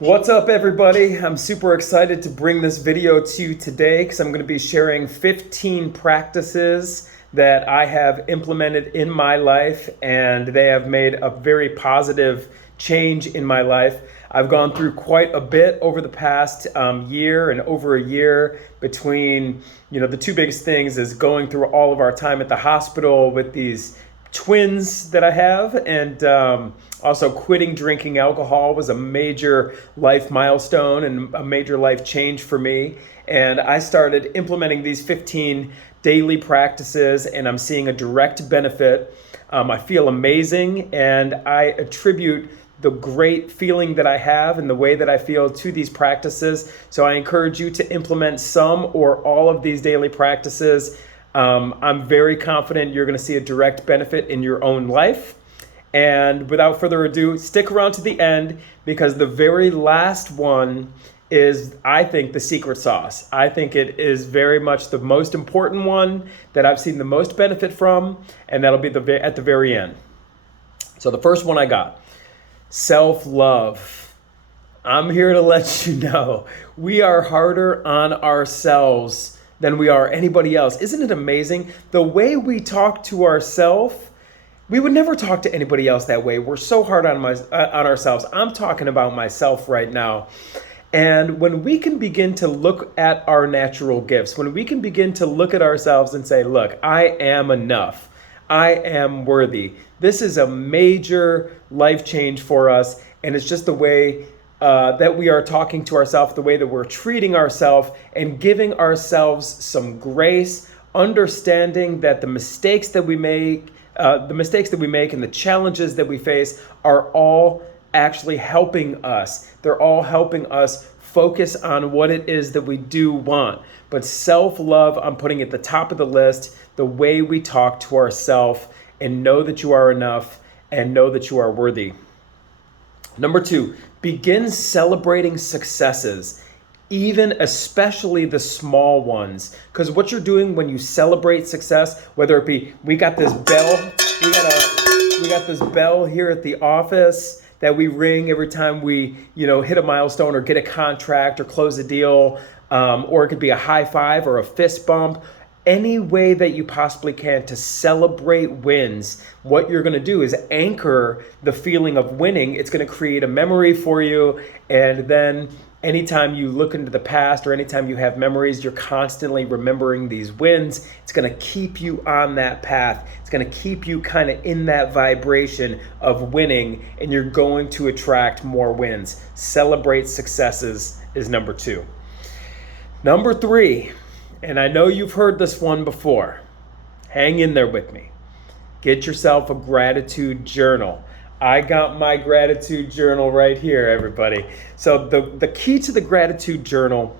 What's up, everybody? I'm super excited to bring this video to you today because I'm going to be sharing 15 practices that I have implemented in my life, and they have made a very positive change in my life. I've gone through quite a bit over the past year and over a year between, the two biggest things is going through all of our time at the hospital with these twins that I have, and also quitting drinking alcohol was a major life milestone and a major life change for me. And I started implementing these 15 daily practices, and I'm seeing a direct benefit. I feel amazing, and I attribute the great feeling that I have and the way that I feel to these practices. So I encourage you to implement some or all of these daily practices. I'm very confident you're going to see a direct benefit in your own life. And without further ado, stick around to the end, because the very last one is, I think, the secret sauce. I think it is very much the most important one that I've seen the most benefit from, and that'll be at the very end. So the first one I got, self-love. I'm here to let you know we are harder on ourselves than we are anybody else. Isn't it amazing? The way we talk to ourselves, we would never talk to anybody else that way. We're so hard on ourselves. I'm talking about myself right now. And when we can begin to look at our natural gifts, when we can begin to look at ourselves and say, look, I am enough. I am worthy. This is a major life change for us. And it's just the way that we are talking to ourselves, the way that we're treating ourselves and giving ourselves some grace, understanding that the mistakes that we make and the challenges that we face are all actually helping us. They're all helping us focus on what it is that we do want. But self-love, I'm putting at the top of the list, the way we talk to ourselves, and know that you are enough and know that you are worthy. Number 2, begin celebrating successes, especially the small ones. Because what you're doing when you celebrate success, whether it be, we got this bell here at the office that we ring every time we, hit a milestone or get a contract or close a deal, or it could be a high five or a fist bump. Any way that you possibly can to celebrate wins. What you're going to do is anchor the feeling of winning. It's going to create a memory for you, and then anytime you look into the past or anytime you have memories, you're constantly remembering these wins. It's going to keep you on that path. It's going to keep you kind of in that vibration of winning, and you're going to attract more wins. Celebrate successes is number 2. Number 3, and I know you've heard this one before. Hang in there with me. Get yourself a gratitude journal. I got my gratitude journal right here, everybody. So the key to the gratitude journal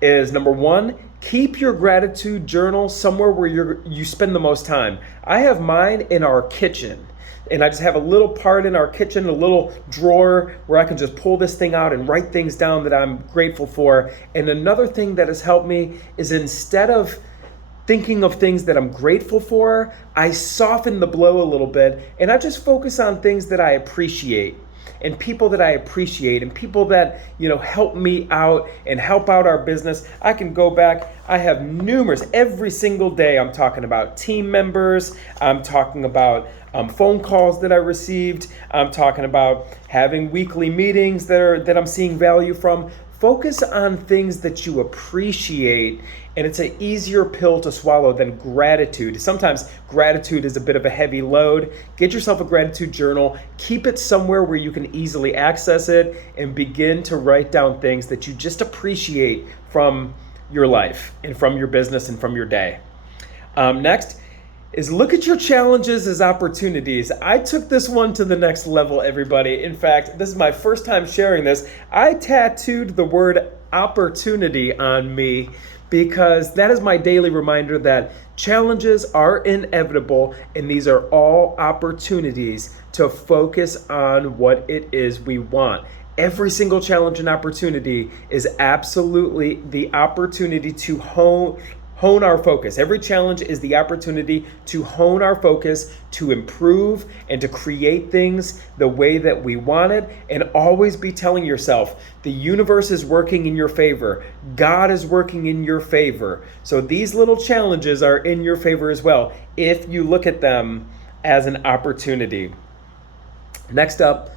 is, number 1, keep your gratitude journal somewhere where you spend the most time. I have mine in our kitchen. And I just have a little part in our kitchen, a little drawer where I can just pull this thing out and write things down that I'm grateful for. And another thing that has helped me is, instead of thinking of things that I'm grateful for, I soften the blow a little bit and I just focus on things that I appreciate and people that I appreciate and people that, help me out and help out our business. I can go back. I have numerous, every single day I'm talking about team members. I'm talking about phone calls that I received. I'm talking about having weekly meetings that I'm seeing value from. Focus on things that you appreciate, and it's an easier pill to swallow than gratitude. Sometimes gratitude is a bit of a heavy load. Get yourself a gratitude journal, keep it somewhere where you can easily access it, and begin to write down things that you just appreciate from your life and from your business and from your day. Next is, look at your challenges as opportunities. I took this one to the next level, everybody. In fact, this is my first time sharing this. I tattooed the word opportunity on me, because that is my daily reminder that challenges are inevitable, and these are all opportunities to focus on what it is we want. Every single challenge and opportunity is absolutely the opportunity to Hone our focus. Every challenge is the opportunity to hone our focus, to improve, and to create things the way that we want it. And always be telling yourself, the universe is working in your favor. God is working in your favor. So these little challenges are in your favor as well, if you look at them as an opportunity. Next up,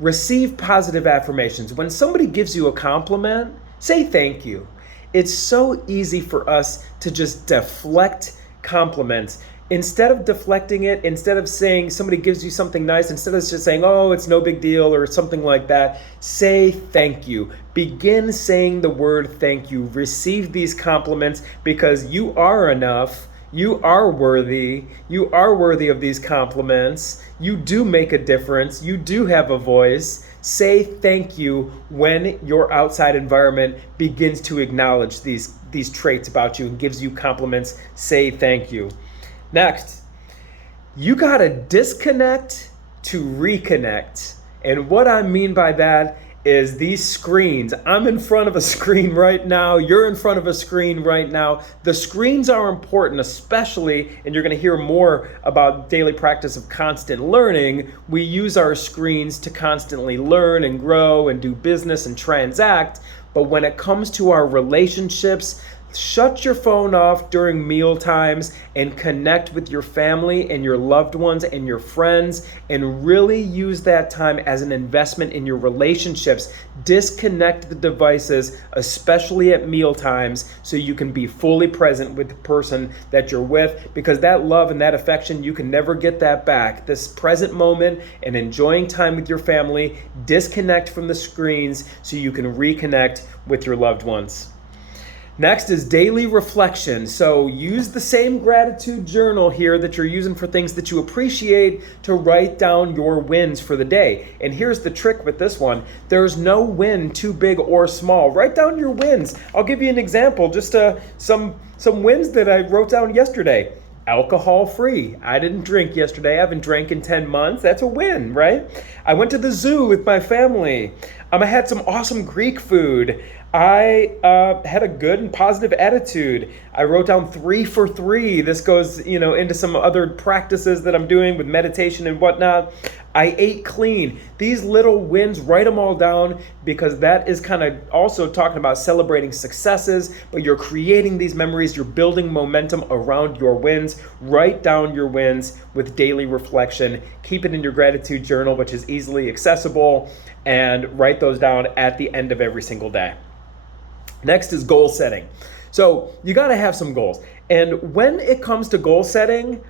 receive positive affirmations. When somebody gives you a compliment, say thank you. It's so easy for us to just deflect compliments. Instead of deflecting it, instead of saying somebody gives you something nice, instead of just saying, oh, it's no big deal or something like that, say thank you. Begin saying the word thank you. Receive these compliments because you are enough. You are worthy. You are worthy of these compliments. You do make a difference. You do have a voice. Say thank you when your outside environment begins to acknowledge these traits about you and gives you compliments. Say thank you. Next, you gotta disconnect to reconnect. And what I mean by that is these screens. I'm in front of a screen right now. You're in front of a screen right now. The screens are important, especially, and you're going to hear more about daily practice of constant learning. We use our screens to constantly learn and grow and do business and transact. But when it comes to our relationships, shut your phone off during meal times and connect with your family and your loved ones and your friends, and really use that time as an investment in your relationships. Disconnect the devices, especially at meal times, so you can be fully present with the person that you're with, because that love and that affection, you can never get that back. This present moment and enjoying time with your family, disconnect from the screens so you can reconnect with your loved ones. Next is daily reflection. So use the same gratitude journal here that you're using for things that you appreciate to write down your wins for the day. And here's the trick with this one. There's no win too big or small. Write down your wins. I'll give you an example, just some wins that I wrote down yesterday. Alcohol free. I didn't drink yesterday. I haven't drank in 10 months. That's a win, right? I went to the zoo with my family. I had some awesome Greek food. I had a good and positive attitude. I wrote down 3 for 3. This goes, into some other practices that I'm doing with meditation and whatnot. I ate clean. These little wins, write them all down, because that is kind of also talking about celebrating successes, but you're creating these memories, you're building momentum around your wins. Write down your wins with daily reflection. Keep it in your gratitude journal, which is easily accessible, and write those down at the end of every single day. Next is goal setting. So you got to have some goals. And when it comes to goal setting,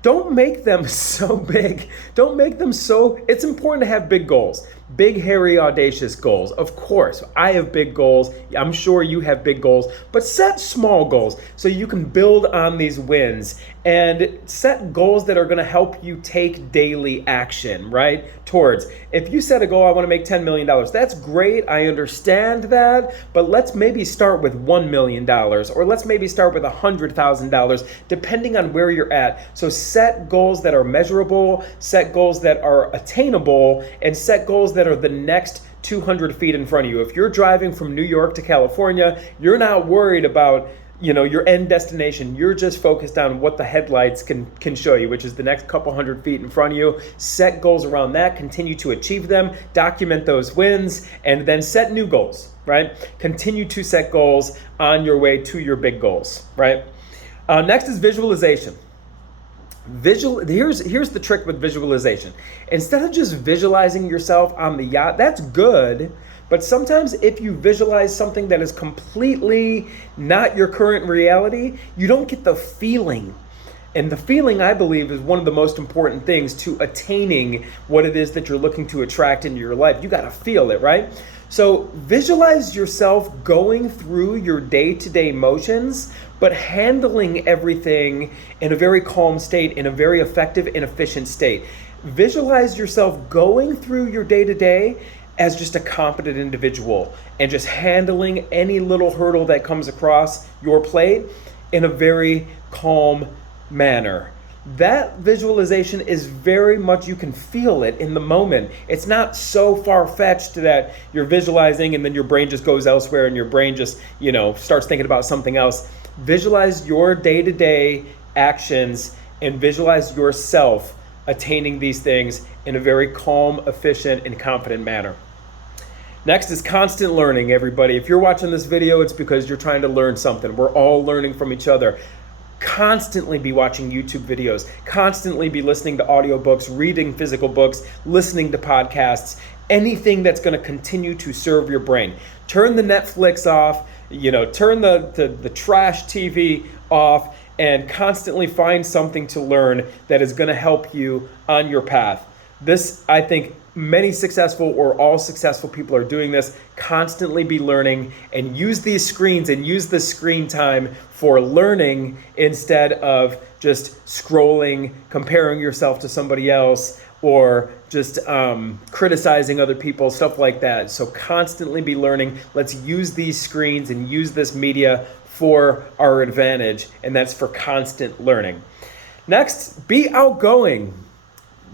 don't make them so big. It's important to have big goals. Big, hairy, audacious goals. Of course, I have big goals. I'm sure you have big goals, but set small goals so you can build on these wins, and set goals that are going to help you take daily action, right? Towards, if you set a goal, I want to make $10 million. That's great. I understand that, but let's maybe start with $1 million, or let's maybe start with $100,000, depending on where you're at. So set goals that are measurable, set goals that are attainable, and set goals that are the next 200 feet in front of you. If you're driving from New York to California, you're not worried about your end destination. You're just focused on what the headlights can show you, which is the next couple hundred feet in front of you. Set goals around that, continue to achieve them, document those wins, and then set new goals, right? Continue to set goals on your way to your big goals, right? Next is visualization. Here's the trick with visualization. Instead of just visualizing yourself on the yacht, that's good, but sometimes if you visualize something that is completely not your current reality, you don't get the feeling. And the feeling, I believe, is one of the most important things to attaining what it is that you're looking to attract into your life. You got to feel it, right? So visualize yourself going through your day-to-day motions, but handling everything in a very calm state, in a very effective and efficient state. Visualize yourself going through your day-to-day as just a competent individual and just handling any little hurdle that comes across your plate in a very calm manner. That visualization is very much, you can feel it in the moment. It's not so far-fetched that you're visualizing and then your brain just goes elsewhere and your brain just, starts thinking about something else. Visualize your day-to-day actions and visualize yourself attaining these things in a very calm, efficient, and confident manner. Next is constant learning, everybody. If you're watching this video, it's because you're trying to learn something. We're all learning from each other. Constantly be watching YouTube videos, constantly be listening to audiobooks, reading physical books, listening to podcasts, anything that's going to continue to serve your brain. Turn the Netflix off, turn the trash TV off, and constantly find something to learn that is going to help you on your path. This, I think, many successful or all successful people are doing this. Constantly be learning and use these screens and use the screen time for learning instead of just scrolling, comparing yourself to somebody else, or just criticizing other people, stuff like that. So constantly be learning. Let's use these screens and use this media for our advantage, and that's for constant learning. Next, be outgoing.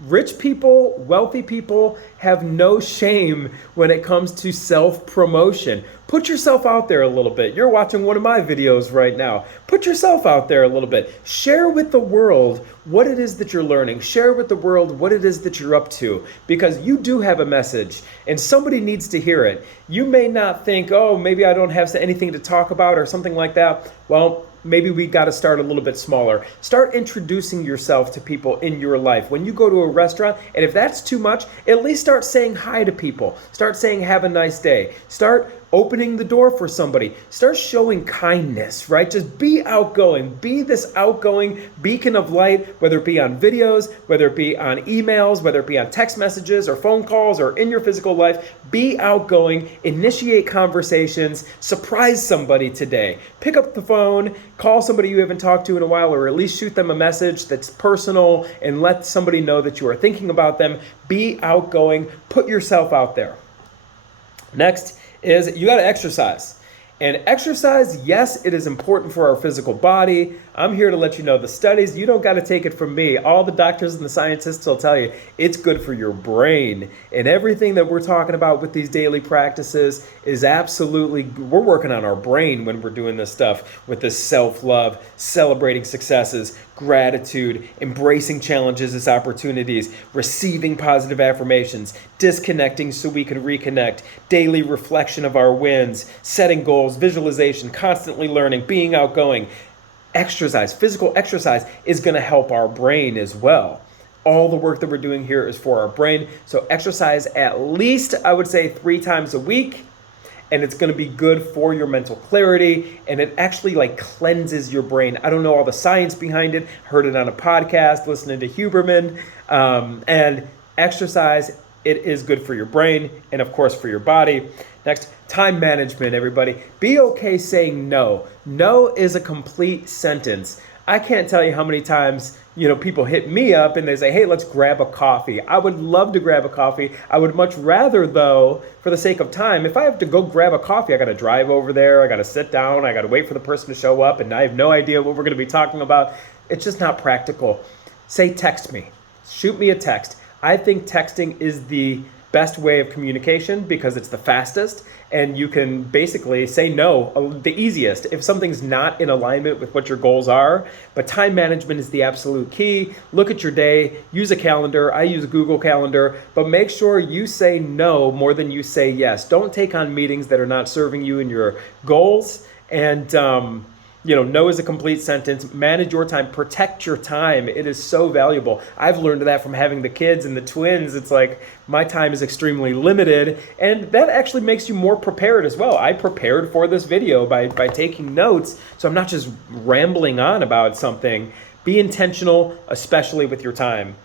Rich people, wealthy people have no shame when it comes to self-promotion. Put yourself out there a little bit. You're watching one of my videos right now. Put yourself out there a little bit. Share with the world what it is that you're learning. Share with the world what it is that you're up to, because you do have a message and somebody needs to hear it. You may not think, oh, maybe I don't have anything to talk about or something like that. Well, maybe we got to start a little bit smaller. Start introducing yourself to people in your life. When you go to a restaurant, and if that's too much, at least start saying hi to people. Start saying have a nice day. Start opening the door for somebody. Start showing kindness, right? Just be outgoing. Be this outgoing beacon of light, whether it be on videos, whether it be on emails, whether it be on text messages or phone calls or in your physical life. Be outgoing. Initiate conversations. Surprise somebody today. Pick up the phone, call somebody you haven't talked to in a while, or at least shoot them a message that's personal and let somebody know that you are thinking about them. Be outgoing. Put yourself out there. Next is you got to exercise. And exercise, yes, it is important for our physical body. I'm here to let you know the studies, you don't got to take it from me. All the doctors and the scientists will tell you it's good for your brain. And everything that we're talking about with these daily practices is absolutely, we're working on our brain when we're doing this stuff with this self-love, celebrating successes, gratitude, embracing challenges as opportunities, receiving positive affirmations, disconnecting so we can reconnect, daily reflection of our wins, setting goals, visualization, constantly learning, being outgoing. Exercise, physical exercise is going to help our brain as well. All the work that we're doing here is for our brain. So exercise at least, I would say, 3 times a week. And it's going to be good for your mental clarity, and it actually cleanses your brain. I don't know all the science behind it. Heard it on a podcast, listening to Huberman. And exercise, it is good for your brain and of course for your body. Next, time management, everybody. Be okay saying no. No is a complete sentence. I can't tell you how many times, people hit me up and they say, hey, let's grab a coffee. I would love to grab a coffee. I would much rather, though, for the sake of time, if I have to go grab a coffee, I got to drive over there. I got to sit down. I got to wait for the person to show up. And I have no idea what we're going to be talking about. It's just not practical. Say, text me. Shoot me a text. I think texting is the best way of communication because it's the fastest, and you can basically say no the easiest if something's not in alignment with what your goals are. But time management is the absolute key. Look at your day, use a calendar. I use Google Calendar, but make sure you say no more than you say yes. Don't take on meetings that are not serving you and your goals. And no is a complete sentence. Manage your time. Protect your time. It is so valuable. I've learned that from having the kids and the twins. It's like my time is extremely limited, and that actually makes you more prepared as well. I prepared for this video by taking notes, so I'm not just rambling on about something. Be intentional, especially with your time.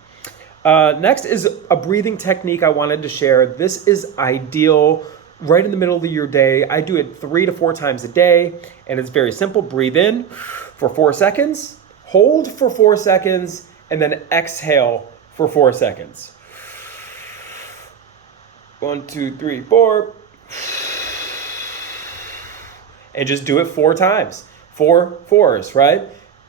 Next is a breathing technique I wanted to share. This is ideal right in the middle of your day. I do it 3 to 4 times a day, and it's very simple. Breathe in for 4 seconds, hold for 4 seconds, and then exhale for 4 seconds. 1, 2, 3, 4. And just do it 4 times. 4 fours, right?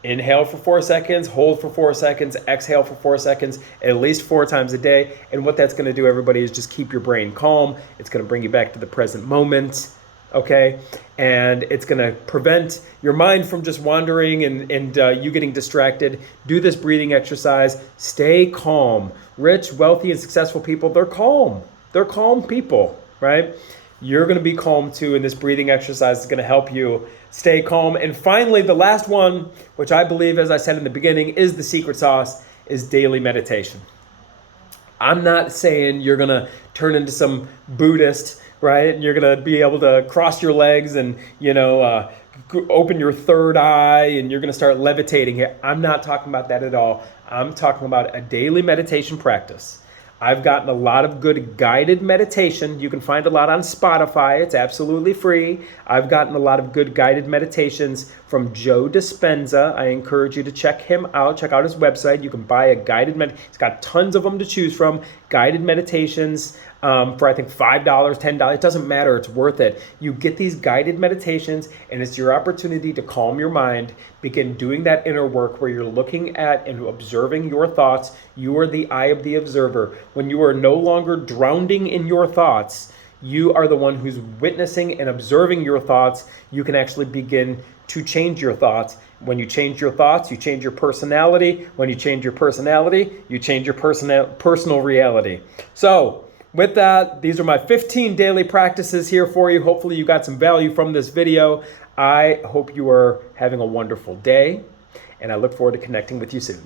Inhale for 4 seconds, hold for 4 seconds, exhale for 4 seconds, at least 4 times a day. And what that's going to do, everybody, is just keep your brain calm. It's going to bring you back to the present moment. okay? And it's going to prevent your mind from just wandering and you getting distracted. Do this breathing exercise. Stay calm. Rich, wealthy, and successful people, they're calm. They're calm people, right? You're going to be calm too, and this breathing exercise is going to help you stay calm. And finally, the last one, which I believe, as I said in the beginning, is the secret sauce, is daily meditation. I'm not saying you're going to turn into some Buddhist, right? And you're going to be able to cross your legs and, open your third eye and you're going to start levitating here. I'm not talking about that at all. I'm talking about a daily meditation practice. I've gotten a lot of good guided meditation. You can find a lot on Spotify. It's absolutely free. I've gotten a lot of good guided meditations from Joe Dispenza. I encourage you to check him out. Check out his website. You can buy a guided he's got tons of them to choose from. Guided meditations for I think $5, $10. It doesn't matter. It's worth it. You get these guided meditations and it's your opportunity to calm your mind. Begin doing that inner work where you're looking at and observing your thoughts. You are the eye of the observer. When you are no longer drowning in your thoughts, you are the one who's witnessing and observing your thoughts. You can actually begin to change your thoughts. When you change your thoughts, you change your personality. When you change your personality, you change your personal reality. So, with that, these are my 15 daily practices here for you. Hopefully you got some value from this video. I hope you are having a wonderful day, and I look forward to connecting with you soon.